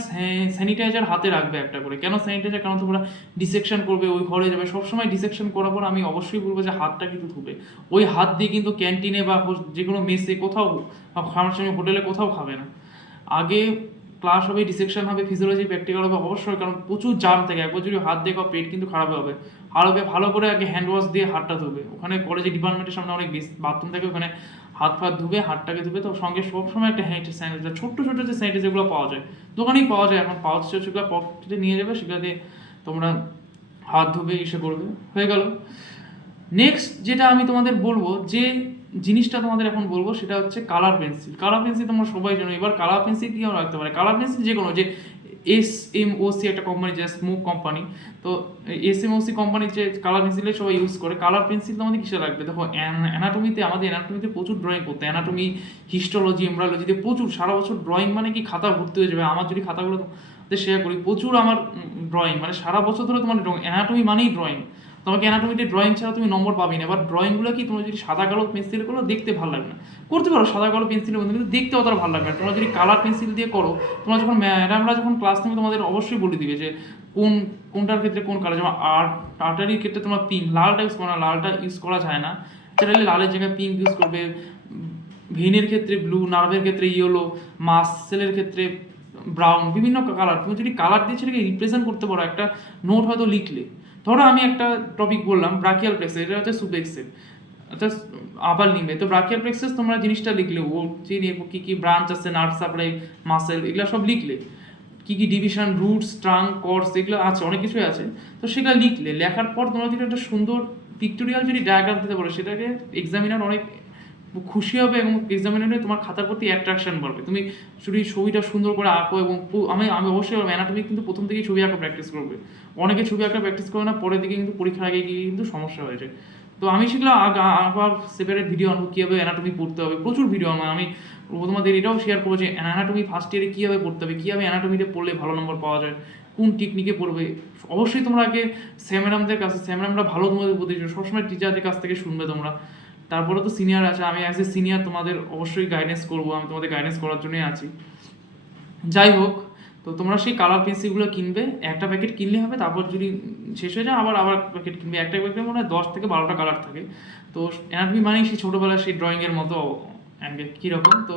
স্যানিটাইজার হাতে রাখবে একটা করে। কেন স্যানিটাইজার, কারণ তোমরা ডিসেকশন করবে, ওই ঘরে যাবে, সবসময় ডিসেকশন করার পর আমি অবশ্যই বলবো যে হাতটা কিন্তু ধুবে। ওই হাত দিয়ে কিন্তু ক্যান্টিনে বা যে কোনো মেসে কোথাও বা খাওয়ার সময় হোটেলে কোথাও খাবে না। আগে ক্লাস হবে, ডিসেকশন হবে, ফিজিওলজি প্র্যাকটিক্যাল হবে অবশ্যই, কারণ প্রচুর জার্ম থাকে। একবার যদি হাত দিয়ে পেট কিন্তু খারাপ হবে। ভালো করে আগে হ্যান্ড ওয়াশ দিয়ে হাতটা ধুবে। ওখানে কলেজে ডিপার্টমেন্টের সামনে অনেক বাথরুম থাকে, ওখানে হাত ধুবে, হাতটাকে ধুবে। তো সঙ্গে সবসময় একটা হ্যান্ড স্যানিটাইজার, ছোট্ট যে স্যানিটাইজারগুলো পাওয়া যায়, দোকানেই পাওয়া যায় এখন, পাওয়া যাচ্ছে, সেগুলো পকেটে নিয়ে যাবে, সেগুলো দিয়ে তোমরা হাত ধুবে, এসে করবে, হয়ে গেল। নেক্সট যেটা আমি তোমাদের বলবো, যে জিনিসটা তোমাদের এখন বলবো, সেটা হচ্ছে কালার পেন্সিল। তোমরা সবাই জানো। এবার কালার পেন্সিল কি রাখতে পারে, কালার পেন্সিল যে কোনো, যে এসএমওসি একটা কোম্পানি, যে স্মোক কোম্পানি, তো এসএমওসি কোম্পানির যে কালার পেন্সিলে সবাই ইউজ করে। কালার পেন্সিল তোমাদের কিসে লাগবে, দেখো আমাদের অ্যানাটমিতে প্রচুর ড্রয়িং করতে, অ্যানাটমি, হিস্টোলজি, এমব্রায়োলজিতে প্রচুর, সারা বছর ড্রয়িং, মানে কি খাতা ভর্তি হয়ে যাবে। আমার যদি খাতাগুলো শেয়ার করি, প্রচুর আমার ড্রয়িং, মানে সারা বছর ধরে তোমার অ্যানাটমি মানেই ড্রয়িং। তোমাকে অ্যানাটমিতে ড্রয়িং ছাড়া তুমি নম্বর পাবে না। এবার ড্রয়িংগুলো কি, তোমার যদি সাদা কালো পেন্সিল করো দেখতে ভালো লাগবে না, করতে পারো সাদা কালো পেন্সিলের মধ্যে, কিন্তু দেখতে অতটা ভালো লাগবে না। তোমরা যদি কালার পেন্সিল দিয়ে করো, তোমরা যখন ম্যাডামরা যখন ক্লাস নেবে তোমাদের অবশ্যই বলে দিবে যে কোনটার ক্ষেত্রে কোন কালার। যেমন আর্টারির ক্ষেত্রে তোমার পিঙ্ক, লালটা ইউজ করো না, লালটা ইউজ করা যায় না, চ্যানেলে লালের জায়গায় পিঙ্ক ইউজ করবে। ভেনের ক্ষেত্রে ব্লু, নার্ভের ক্ষেত্রে ইয়েলো, মাসেলের ক্ষেত্রে ব্রাউন, বিভিন্ন কালার। তুমি যদি কালার দিয়ে সেটাকে রিপ্রেজেন্ট করতে পারো, একটা নোট হয়তো লিখলে, ধরো আমি একটা টপিক বললাম ব্রাকিয়াল প্লেক্সাস, এটা হচ্ছে সুপেক্সের, আচ্ছা আবার লিম্বে। তো ব্রাকিয়াল প্লেক্সাস তোমরা জিনিসটা লিখলে, ও চিনি কী ব্রাঞ্চ আছে, নার্ভ সাপ্লাই, মাসেল, এগুলো সব লিখলে, কী ডিভিশন, রুটস, ট্রাঙ্ক, কর্স, এগুলো আছে, অনেক কিছুই আছে। তো সেগুলো লিখলে, লেখার পর তোমরা যদি একটা সুন্দর পিক্টোরিয়াল যদি ডায়াগ্রাম দিতে পারো, সেটাকে এক্সামিনার অনেক খুশি হবে এবং এক্সামিনারে তোমার খাতার প্রতি অ্যাট্রাকশন বাড়বে। তুমি যদি ছবিটা সুন্দর করে আঁকো, এবং আমি অবশ্যই অ্যানাটমি কিন্তু প্রথম থেকেই ছবি আঁকা প্র্যাকটিস করবে। অনেকে ছবি আঁকা প্র্যাকটিস করে না, পরের দিকে কিন্তু পরীক্ষার আগে গিয়ে কিন্তু সমস্যা হয়ে যায়। তো আমি সেগুলো আবার সেপারেট ভিডিও আনবো, কীভাবে অ্যানাটমি পড়তে হবে, প্রচুর ভিডিও আমি তোমাদের এটাও শেয়ার করবো যে অ্যানাটমি ফার্স্ট ইয়ারে কীভাবে পড়তে হবে, কীভাবে অ্যানাটমিতে পড়লে ভালো নম্বর পাওয়া যায়, কোন টেকনিকে পড়বে। অবশ্যই তোমরা আগে স্যামরামদের কাছে, স্যামরামরা ভালো তোমাদের উপদেশ, সবসময় টিচারদের কাছ থেকে শুনবে তোমরা। তারপরে তো সিনিয়র আছে, আমি অ্যাজ এ সিনিয়র তোমাদের অবশ্যই গাইডেন্স করবো, আমি তোমাদের গাইডেন্স করার জন্যই আছি। যাই হোক, তো তোমরা সেই কালার পেন্সিলগুলো কিনবে, একটা প্যাকেট কিনলে হবে, তারপর যদি শেষ হয়ে যায় আবার প্যাকেট কিনবে। একটা প্যাকেটে মনে হয় 10 থেকে 12টা কালার থাকে। তো অ্যানাটমি মানেই সেই ছোটোবেলায় সেই ড্রয়িংয়ের মতো কীরকম। তো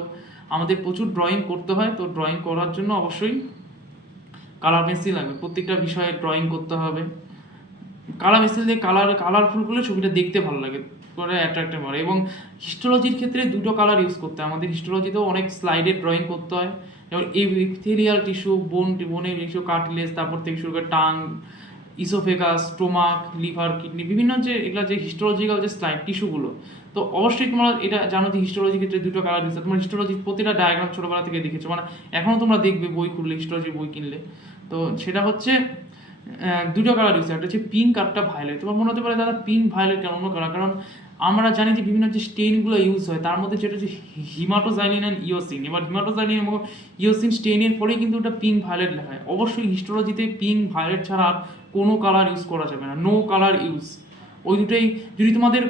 আমাদের প্রচুর ড্রয়িং করতে হয়, তো ড্রয়িং করার জন্য অবশ্যই কালার পেন্সিল লাগবে, প্রত্যেকটা বিষয়ে ড্রয়িং করতে হবে। কালার পেন্সিল দিয়ে কালারফুল করলে ছবিটা দেখতে ভালো লাগে, করে অ্যাট্রাক্টিভ হয়। এবং হিস্টোলজির ক্ষেত্রে দুটো কালার ইউজ করতে হয়, আমাদের হিস্টোলজিতেও অনেক স্লাইডের ড্রয়িং করতে হয়। যেমন এপিথেলিয়াল টিস্যু, বোনের টিস্যু, কার্টিলেজ, তারপর থেকে শুরু করে tongue, oesophagus, stomach, liver, kidney, বিভিন্ন যে এগুলো যে হিস্টোলজিক্যাল যে স্লাইড টিস্যুগুলো। তো অবশ্যই তোমরা এটা জানো যে হিস্টোলজির ক্ষেত্রে দুটো কালার ইউজ হয়। তোমরা হিস্টোলজির প্রতিটা ডায়াগ্রাম ছোটোবেলা থেকে দেখেছো, মানে এখনও তোমরা দেখবে বই খুললে, হিস্টোলজির বই কিনলে। তো সেটা হচ্ছে দুটো কালার ইউজ হয়, একটা হচ্ছে পিঙ্ক আর একটা ভায়োলেট। তোমার মনে হতে পারে দাদা পিঙ্ক ভায়োলেট কেন অন্য কালার, কারণ আমরা জানি যে বিভিন্ন যে স্টেইনগুলো ইউজ হয় তার মধ্যে যেটা হচ্ছে হিমাটোজাইলিন অ্যান্ড ইওসিন। এবার হিমাটোজাইলিন এবং ইওসিন স্টেইনের ফলেই কিন্তু ওটা পিঙ্ক ভায়োলেট লেখা হয়। অবশ্যই হিস্টোলজিতে পিঙ্ক ভায়োলেট ছাড়া আর কোনো কালার ইউজ করা যাবে না, নো কালার ইউজ। ওই দুটোই, যদি তোমাদের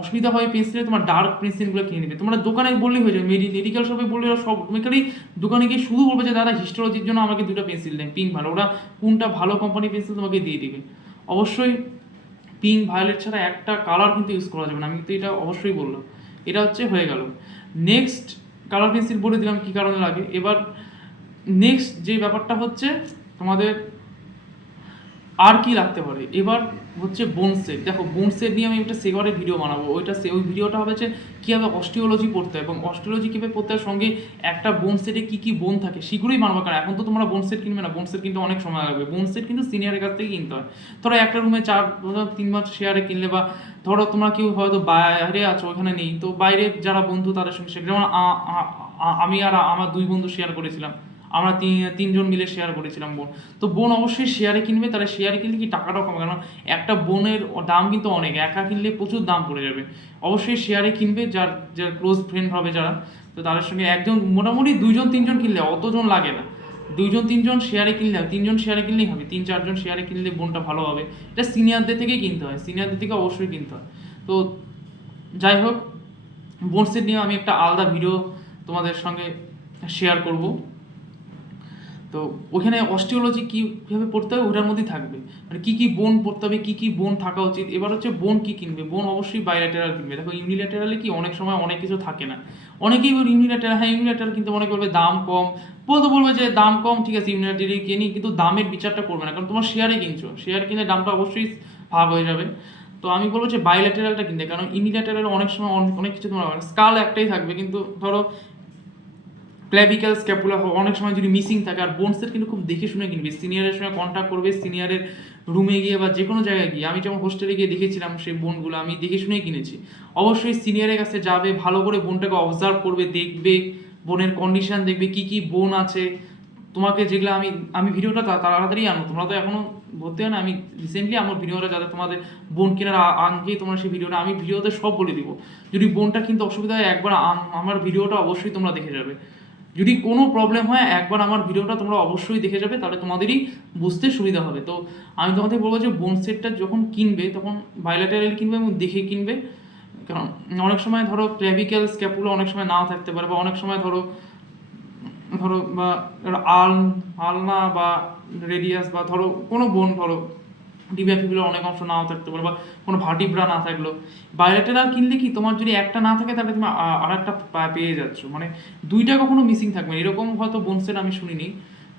অসুবিধা হয় পেন্সিলে, তোমার ডার্ক পেন্সিলগুলো কিনে নেবে। তোমরা দোকানে বললেই হয়ে যাবে, মেডিকেল শপে বললে সব মেকারই দোকানে গিয়ে শুধু বলবে যে দাদা হিস্টোলজির জন্য আমাকে দুটো পেন্সিল দেন পিঙ্ক ভালো, ওরা কোনটা ভালো কোম্পানির পেন্সিল তোমাকে দিয়ে দিবে। অবশ্যই পিঙ্ক ভায়োলেট ছাড়া একটা কালার কিন্তু ইউজ করা যাবে না, আমি কিন্তু এটা অবশ্যই বললাম। এটা হচ্ছে হয়ে গেল। নেক্সট কালার পেন্সিল বলে দিলাম কী কারণে লাগে। এবার নেক্সট যে ব্যাপারটা হচ্ছে তোমাদের আর কি লাগতে পারে, এবার হচ্ছে বোন সেট। দেখো বোন সেট নিয়ে আমি একটা সেগরে ভিডিও বানাবো, ওই ভিডিওটা হবে যে কীভাবে অস্টিওলজি পড়তে হয় এবং অস্টিওলজি কীভাবে পড়তে হয়, সঙ্গে একটা বোন সেটে কী কী বোন থাকে সেগুলোই বানাবো। কারণ এখন তো তোমরা বোন সেট কিনবে না, বোন সেট কিন্তু অনেক সময় লাগবে। বোন সেট কিন্তু সিনিয়রের কাছ থেকে কিনতে হয়। ধরো একটা রুমে 3 মাস শেয়ারে কিনলে, বা ধরো তোমরা কেউ হয়তো বাইরে আছো ওখানে নেই, তো বাইরের যারা বন্ধু তাদের সঙ্গে শেয়ার, যেমন আমি আর আমার 2 বন্ধু শেয়ার করেছিলাম, আমরা তিনজন মিলে শেয়ার করেছিলাম বোন। তো বোন অবশ্যই শেয়ারে কিনবে, তাহলে শেয়ারে কিনলে কি টাকাটাও কমে, কারণ একটা বোনের দাম কিন্তু অনেক, একা কিনলে প্রচুর দাম পড়ে যাবে। অবশ্যই শেয়ারে কিনবে, যার ক্লোজ ফ্রেন্ড হবে যারা, তো তাদের সঙ্গে একজন মোটামুটি 2-3জন কিনলে, অতজন লাগে না, 2-3জন শেয়ারে কিনলে হবে, 3জন শেয়ারে কিনলেই হবে, 3-4জন শেয়ারে কিনলে বোনটা ভালো হবে। এটা সিনিয়রদের থেকেই কিনতে হয়, সিনিয়রদের থেকে অবশ্যই কিনতে হয়। তো যাই হোক, বোন সেট নিয়ে আমি একটা আলাদা ভিডিও তোমাদের সঙ্গে শেয়ার করব। তো ওখানে অস্টিওলজি কীভাবে পড়তে হবে ওটার মধ্যেই থাকবে, মানে কী কী বোন পড়তে হবে, কী কী বোন থাকা উচিত। এবার হচ্ছে বোন কী কিনবে, বোন অবশ্যই বাইল্যাটেরাল কিনবে। দেখো ইউনিল্যাটেরালে কি অনেক সময় অনেক কিছু থাকে না, অনেকেই বলবে ইউনিল্যাটেরাল, হ্যাঁ ইউনিল্যাটেরাল কিন্তু অনেকে বলবে দাম কম, বলবে যে দাম কম, ঠিক আছে ইউনিল্যাটেরাল কিনি, কিন্তু দামের বিচারটা করবে না, কারণ তোমার শেয়ারে কিনছো, শেয়ার কিনলে দামটা অবশ্যই ভাগ হয়ে যাবে। তো আমি বলবো যে বাইল্যাটেরালটা কিনতে, কারণ ইউনিল্যাটেরাল অনেক সময় অনেক কিছু তোমার স্কাল একটাই থাকবে, কিন্তু ধরো ক্ল্যাভিক্যাল স্ক্যাপুলা অনেক সময় যদি মিসিং থাকে। আর বোনসেট কিন্তু খুব দেখে শুনে কিনবে, সিনিয়রের সঙ্গে কন্ট্যাক্ট করবে, সিনিয়রের রুমে গিয়ে বা যে কোনো জায়গায় গিয়ে, আমি যেমন হোস্টেলে গিয়ে দেখেছিলাম সেই বোনগুলো আমি দেখে শুনেই কিনেছি। অবশ্যই সিনিয়রের কাছে যাবে, ভালো করে বোনটাকে অবজার্ভ করবে, দেখবে বোনের কন্ডিশন, দেখবে কি কি বোন আছে তোমাকে, যেগুলো আমি ভিডিওটা তাড়াতাড়ি আনো, তোমরা তো এখনো ভর্তি হয় না, আমি রিসেন্টলি আমার ভিডিওটা যাতে তোমাদের বোন কেনার আগেই তোমরা সেই ভিডিওটা আমি ভিডিওতে সব বলে দিব। যদি বোনটা কিন্তু অসুবিধা হয় একবার আমার ভিডিওটা অবশ্যই তোমরা দেখে যাবে, যদি কোনো প্রবলেম হয় একবার আমার ভিডিওটা তোমরা অবশ্যই দেখে যাবে, তাহলে তোমাদেরই বুঝতে সুবিধা হবে। তো আমি তোমাদের বলবো যে বোন সেটটা যখন কিনবে তখন বাইল্যাটেরাল কিনবে এবং দেখে কিনবে, কারণ অনেক সময় ধরো ক্ল্যাভিক্যাল স্ক্যাপুলা অনেক সময় নাও থাকতে পারে, বা অনেক সময় ধরো বা আলনা বা রেডিয়াস, বা ধরো কোনো বোন, ধরো ডিবিএফগুলো অনেক অংশ নাও থাকতে পারে, বা কোনো ভার্টিব্রা না থাকলো। বাইল্যাটেরাল কিনলে কি তোমার যদি একটা না থাকে তাহলে তুমি আর একটা পেয়ে যাচ্ছ, মানে দুইটা কখনো মিসিং থাকবে না, এরকম হয়তো বোন সেট আমি শুনিনি।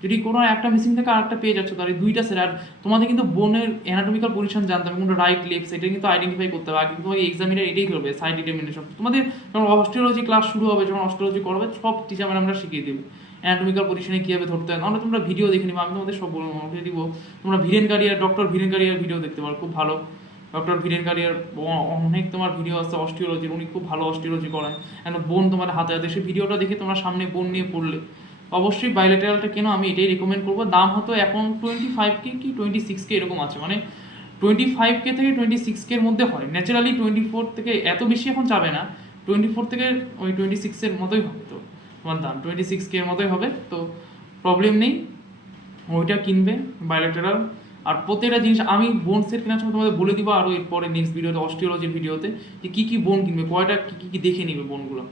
যদি কোনো একটা মিসিং থাকে আর একটা পেয়ে যাচ্ছ, তাহলে দুইটা সেট। আর তোমাদের কিন্তু বোনের অ্যানাটমিক্যাল পজিশন জানতে হবে, কোনটা রাইট লেফট সেটা কিন্তু আইডেন্টিফাই করতে হবে। আর কিন্তু তোমাকে এক্সামিনার এটাই করবে, সাইড ডিটারমিনেশন। তোমাদের যখন অস্টিওলজি ক্লাস শুরু হবে, যখন অস্টিওলজি করাবে, সব টিচার ম্যাডামরা শিখিয়ে দেবে অ্যানাটমিক্যাল পজিশনে কীভাবে ধরতে হয়। নাহলে তোমরা ভিডিও দেখে নিবে, আমি তোমাদের সব বলে দিব। তোমরা ডক্টর ভিরেন কারিয়ার ভিডিও দেখতে পারো, খুব ভালো। ডক্টর ভিরেন কারিয়ার অনেক তোমার ভিডিও আছে অস্টিওলজির, উনি খুব ভালো অস্টিওলজি করায়। এখন বোন তোমার হাতে হাতে, সেই ভিডিওটা দেখে তোমরা সামনে বোন নিয়ে পড়লে অবশ্যই বাইল্যাটেরালটা কেন, আমি এটাই রেকমেন্ড করবো। দাম হয়তো এখন 25K কি 26K এরকম আছে, মানে 25K থেকে 26K এর মধ্যে হয়। ন্যাচারালি 24 থেকে এত বেশি এখন যাবে না, 24 থেকে ওই 26 এর মতোই হবে। তো তোমার দাম 26K এর মতোই হবে, তো প্রবলেম নেই, ওইটা কিনবে বাইল্যাটেরাল। আর প্রত্যেকটা জিনিস আমি বোন সেট কেনার সময় তোমাদের বলে দিব, আরও এরপরে নেক্সট ভিডিওতে অস্টিওলজির ভিডিওতে, যে কী কী বোন কিনবে, কয়টা কী কী দেখে নিবে বোনগুলো।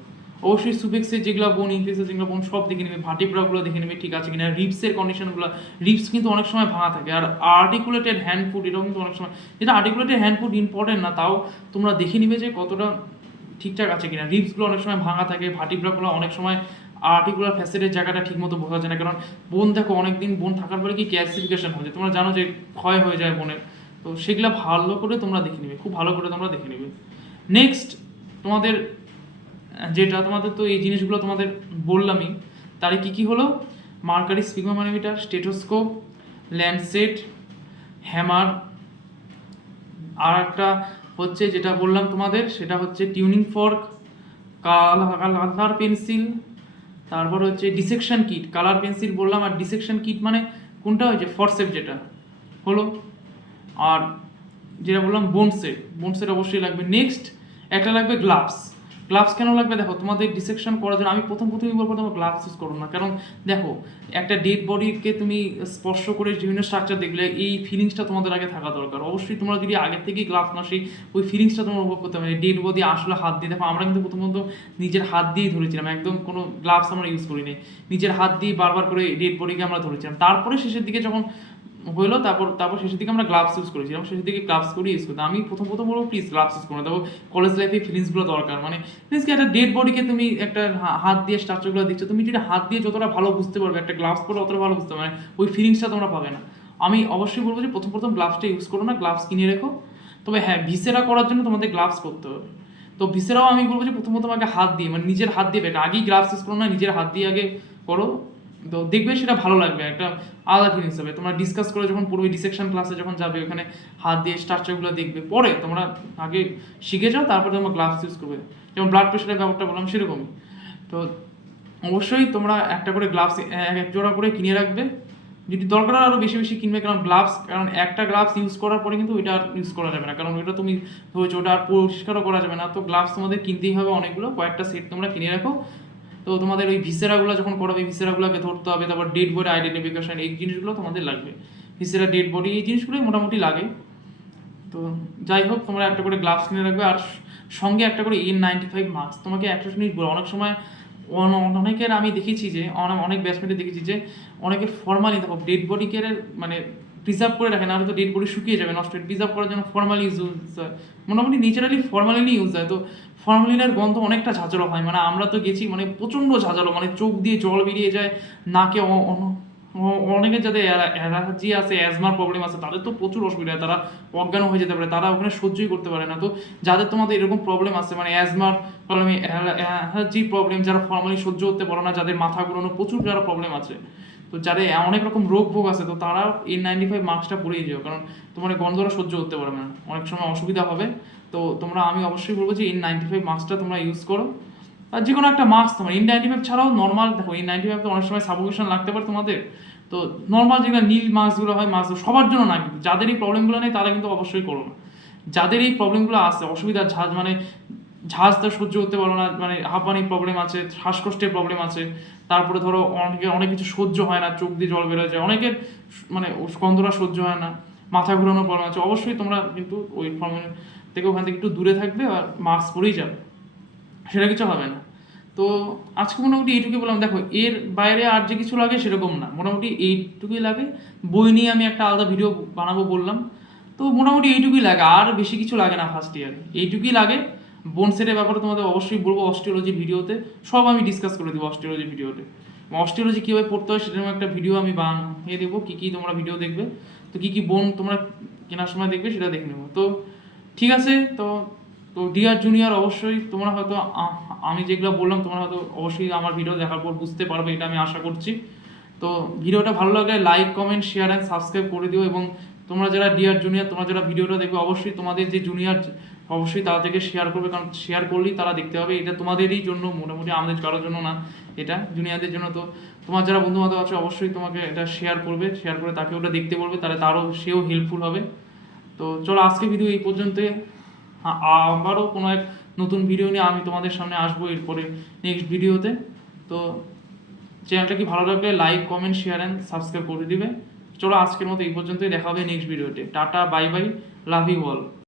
অবশ্যই সুপেক্সের যেগুলো বোন, ইনফেক্সের যেগুলো বোন সব দেখে নেবে, ভার্টিব্রাগুলো দেখে নেবে ঠিক আছে কিনা, রিপসের কন্ডিশনগুলো, রিপস কিন্তু অনেক সময় ভাঙা থাকে। আর আর্টিকুলেটেড হ্যান্ড ফুট, এটাও কিন্তু অনেক সময়, যেটা আর্টিকুলেটেড হ্যান্ড ফুট ইম্পর্টেন্ট না, তাও তোমরা দেখে নিবে যে কতটা ঠিকঠাক আছে কিনা। রিপসগুলো অনেক সময় ভাঙা থাকে, ভার্টিব্রাগুলো অনেক সময় আর্টিকুলার ফ্যাসেটের জায়গাটা ঠিক মতো বোঝা যায় না, কারণ বোন দেখো অনেকদিন বোন থাকার পরে কি ক্যালসিফিকেশন হয়ে যায়, তোমরা জানো যে ক্ষয় হয়ে যায় বোনের। তো সেগুলো ভালো করে তোমরা দেখে নিবে, খুব ভালো করে তোমরা দেখে নিবে। নেক্সট তোমাদের যেটা, তোমাদের তো এই জিনিসগুলো তোমাদের বললামই, তারে কি কি হলো, মার্কারি স্পিগমোমিটার, স্টেথোস্কোপ, ল্যান্ডসেট, হ্যামার, আর একটা হচ্ছে যেটা বললাম তোমাদের সেটা হচ্ছে টিউনিং ফর্ক, কালার পেন্সিল, তারপর হচ্ছে ডিসেকশন কিট। কালার পেন্সিল বললাম, আর ডিসেকশন কিট মানে কোনটা হয়েছে ফরসেপ যেটা হলো, আর যেটা বললাম বোন সেট অবশ্যই লাগবে। নেক্সট একটা লাগবে গ্লাভস। গ্লাভস কেন লাগবে দেখো, তোমাদের ডিসেকশন করার জন্য আমি প্রথমেই বলবো তোমার গ্লাভস ইউজ করো না, কারণ দেখো একটা ডেড বডিকে তুমি স্পর্শ করে বিভিন্ন স্ট্রাকচার দেখলে এই ফিলিংসটা তোমাদের আগে থাকা দরকার। অবশ্যই তোমরা যদি আগে থেকেই গ্লাভস না সেই ওই ফিলিংসটা তোমরা উপভোগ করতে পারবে। ডেড বডি আসলে হাত দিয়ে দেখো, আমরা কিন্তু প্রথমত নিজের হাত দিয়েই ধরেছিলাম, একদম কোনো গ্লাভস আমরা ইউজ করিনি, নিজের হাত দিয়ে বারবার করে ডেড বডিকে আমরা ধরেছিলাম। তারপরে শেষের দিকে যখন হলো তারপর শেষের দিকে আমরা গ্লাভস ইউজ করেছিলাম, শেষের দিকে গ্লাভস করে ইউজ করতাম। আমি প্রথম বলবো প্লিজ গ্লাভস ইউজ করো না। দেখো কলেজ লাইফে ফিলিংসগুলো দরকার, মানে মিনস কি একটা ডেড বডিকে তুমি একটা হাত দিয়ে স্ট্রাকচারগুলো দিচ্ছ, তুমি যদি হাত দিয়ে যতটা ভালো বুঝতে পারবে একটা গ্লাভস পরে অতটা ভালো বুঝতে পারবে, ওই ফিলিংসটা তোমরা পাবে না। আমি অবশ্যই বলবো যে প্রথম গ্লাভসটা ইউজ করো না, গ্লাভস কিনে রেখো। তবে হ্যাঁ, ভিসেরা করার জন্য তোমাদের গ্লাভস করতে হবে। তো ভিসেরাও আমি বলবো যে প্রথমত আগে হাত দিয়ে, মানে নিজের হাত দিয়ে বেটা, আগেই গ্লাভস ইউজ করো না, নিজের হাত দিয়ে আগে করো। তো দেখবে সেটা ভালো লাগবে, একটা আলাদা ফিলিংস হবে। তোমরা ডিসকাস করে যখন পড়বে, ডিসেকশন ক্লাসে যখন যাবে, ওখানে হাত দিয়ে স্ট্রাকচারগুলো দেখবে, পরে তোমরা আগে শিখে যাও, তারপরে তোমরা গ্লাভস ইউজ করবে। যেমন ব্লাড প্রেশারের ব্যাপারটা বললাম সেরকমই। তো অবশ্যই তোমরা একটা করে গ্লাভস এক জোড়া করে কিনে রাখবে, যদি দরকার আরও বেশি কিনবে, কারণ একটা গ্লাভস ইউজ করার পরে কিন্তু ওইটা আর ইউজ করা যাবে না, কারণ ওইটা তুমি ধরেছো ওটা আর পরিষ্কারও করা যাবে না। তো গ্লাভস তোমাদের কিনতেই হবে অনেকগুলো, কয়েকটা সেট তোমরা কিনে রাখো। তো তোমাদের ওই ভিসেরাগুলো যখন করাবে, ভিসেরাগুলোকে ধরতে হবে, তারপর ডেড বডি আইডেন্টিফিকেশন, এই জিনিসগুলো তোমাদের লাগবে। ভিসেরা, ডেড বডি, এই জিনিসগুলোই মোটামুটি লাগে। তো যাই হোক, তোমরা একটা করে গ্লাভস কিনে রাখবে, আর সঙ্গে একটা করে N95 মাস্ক। তোমাকে একটা জিনিস বলো, অনেক সময় অনেকের আমি দেখেছি যে অনেক ব্যাচমেটে দেখেছি যে অনেকে ফর্মালি দেখো ডেড বডিকে মানে প্রিজার্ভ করে রাখে না, হয়তো ডেড বডি শুকিয়ে যাবে, নষ্ট হয়ে, প্রিজার্ভ করার জন্য ফর্মালি ইউজ হয়, মোটামুটি ন্যাচারালি ফর্মালিনই ইউজ হয়। তো ফর্মালিনের গন্ধ অনেকটা ঝাঁঝালো হয়, মানে আমরা তো গেছি, মানে প্রচণ্ড ঝাঁঝালো, মানে চোখ দিয়ে জল বেরিয়ে যায়, নাকে অনেকের যাদের অ্যালার্জি আছে, অ্যাজমার প্রবলেম আছে, তাদের তো প্রচুর অসুবিধা হয়, তারা অজ্ঞান হয়ে যেতে পারে, তারা ওখানে সহ্যই করতে পারে না। তো যাদের তোমাদের এরকম প্রবলেম আছে, মানে অ্যাজমার প্রবলেম, অ্যালার্জি প্রবলেম, যারা ফর্মালি সহ্য করতে পারো না, যাদের মাথা ঘুরানো, প্রচুর যারা প্রবলেম আছে, তো যাদের অনেক রকম রোগ ভোগ আছে, তো তারা N95 মাস্কটা পরেই যাও, কারণ তোমার গন্ধটা সহ্য করতে পারবে না, অনেক সময় অসুবিধা হবে। তো আমি অবশ্যই বলবো যে N95 মাস্কটা তোমরা ইউজ করো। আর যে কোনো একটা মাস্ক, তোমার N95 ছাড়াও নর্মাল, দেখো N95 তো অনেক সময় সাফোকেশন লাগতে পারে তোমাদের, তো নর্মাল যেগুলো নীল মাস্কগুলো হয়, মাস্ক সবার জন্য না, কিন্তু যাদের এই প্রবলেমগুলো নেই তারা কিন্তু অবশ্যই করো না। যাদের এই প্রবলেমগুলো আছে, অসুবিধার ঝাঁজ, মানে ঝাঁজটা সহ্য করতে পারো না, মানে হাঁপানির প্রবলেম আছে, শ্বাসকষ্টের প্রবলেম আছে, তারপরে ধরো অনেক কিছু সহ্য হয় না, চোখ দিয়ে জল বেরোয় যায়, অনেকের মানে গন্ধটা সহ্য হয় না, মাথা ঘুরানোর প্রবলেম আছে, অবশ্যই তোমরা কিন্তু ওই প্রবলেম থেকে ওখান থেকে একটু দূরে থাকবে আর মাস্ক পরেই যাবে, সেটা কিছু হবে না। তো আজকে মোটামুটি এইটুকুই বললাম। দেখো এর বাইরে আর যে কিছু লাগে সেরকম না, মোটামুটি এইটুকুই লাগে। বই নিয়ে আমি একটা আলাদা ভিডিও বানাবো বললাম, তো মোটামুটি এইটুকুই লাগে, আর বেশি কিছু লাগে না ফার্স্ট ইয়ারে, এইটুকুই লাগে। বোন সেটের ব্যাপারে তোমাদের অবশ্যই বলবো অস্টিওলজির ভিডিওতে, সব আমি ডিসকাস করে দেবো অস্টিওলজির ভিডিওতে। অস্টিওলজি কীভাবে পড়তে হয় সেরকম একটা ভিডিও আমি বানিয়ে দেবো, কী তোমরা ভিডিও দেখবে, তো কী বোন তোমরা কেনার সময় দেখবে সেটা দেখে নেবো। তো ঠিক আছে, তো ডিয়ার জুনিয়র, অবশ্যই তোমরা হয়তো আমি যেগুলো বললাম তোমরা হয়তো অবশ্যই আমার ভিডিও দেখার পর বুঝতে পারবে, এটা আমি আশা করছি। তো ভিডিওটা ভালো লাগলে like, comment, share and subscribe করে দিও, এবং তোমরা যারা ডিয়ার জুনিয়র, তোমরা যারা ভিডিওটা দেখবে, অবশ্যই তোমাদের যে জুনিয়র অবশ্যই তাদেরকে শেয়ার করবে, কারণ শেয়ার করলেই তারা দেখতে হবে। এটা তোমাদেরই জন্য, মোটামুটি আমাদের কারোর জন্য না, এটা জুনিয়রদের জন্য। তো তোমার যারা বন্ধু বান্ধব আছে অবশ্যই তোমাকে এটা শেয়ার করবে, শেয়ার করে তাকে ওটা দেখতে বলবে, তাহলে সেও হেল্পফুল হবে। তো চলো আজকে ভিডিও এই পর্যন্তই, আবারও কোনো এক নতুন ভিডিও নিয়ে আমি তোমাদের সামনে আসবো এরপরে নেক্সট ভিডিওতে। তো চ্যানেলটা কি ভালো লাগলে like, comment, share and subscribe করে দিবে। চলো আজকের মতো এই পর্যন্তই, দেখা হবে নেক্সট ভিডিওতে। Tata, bye bye, love you all.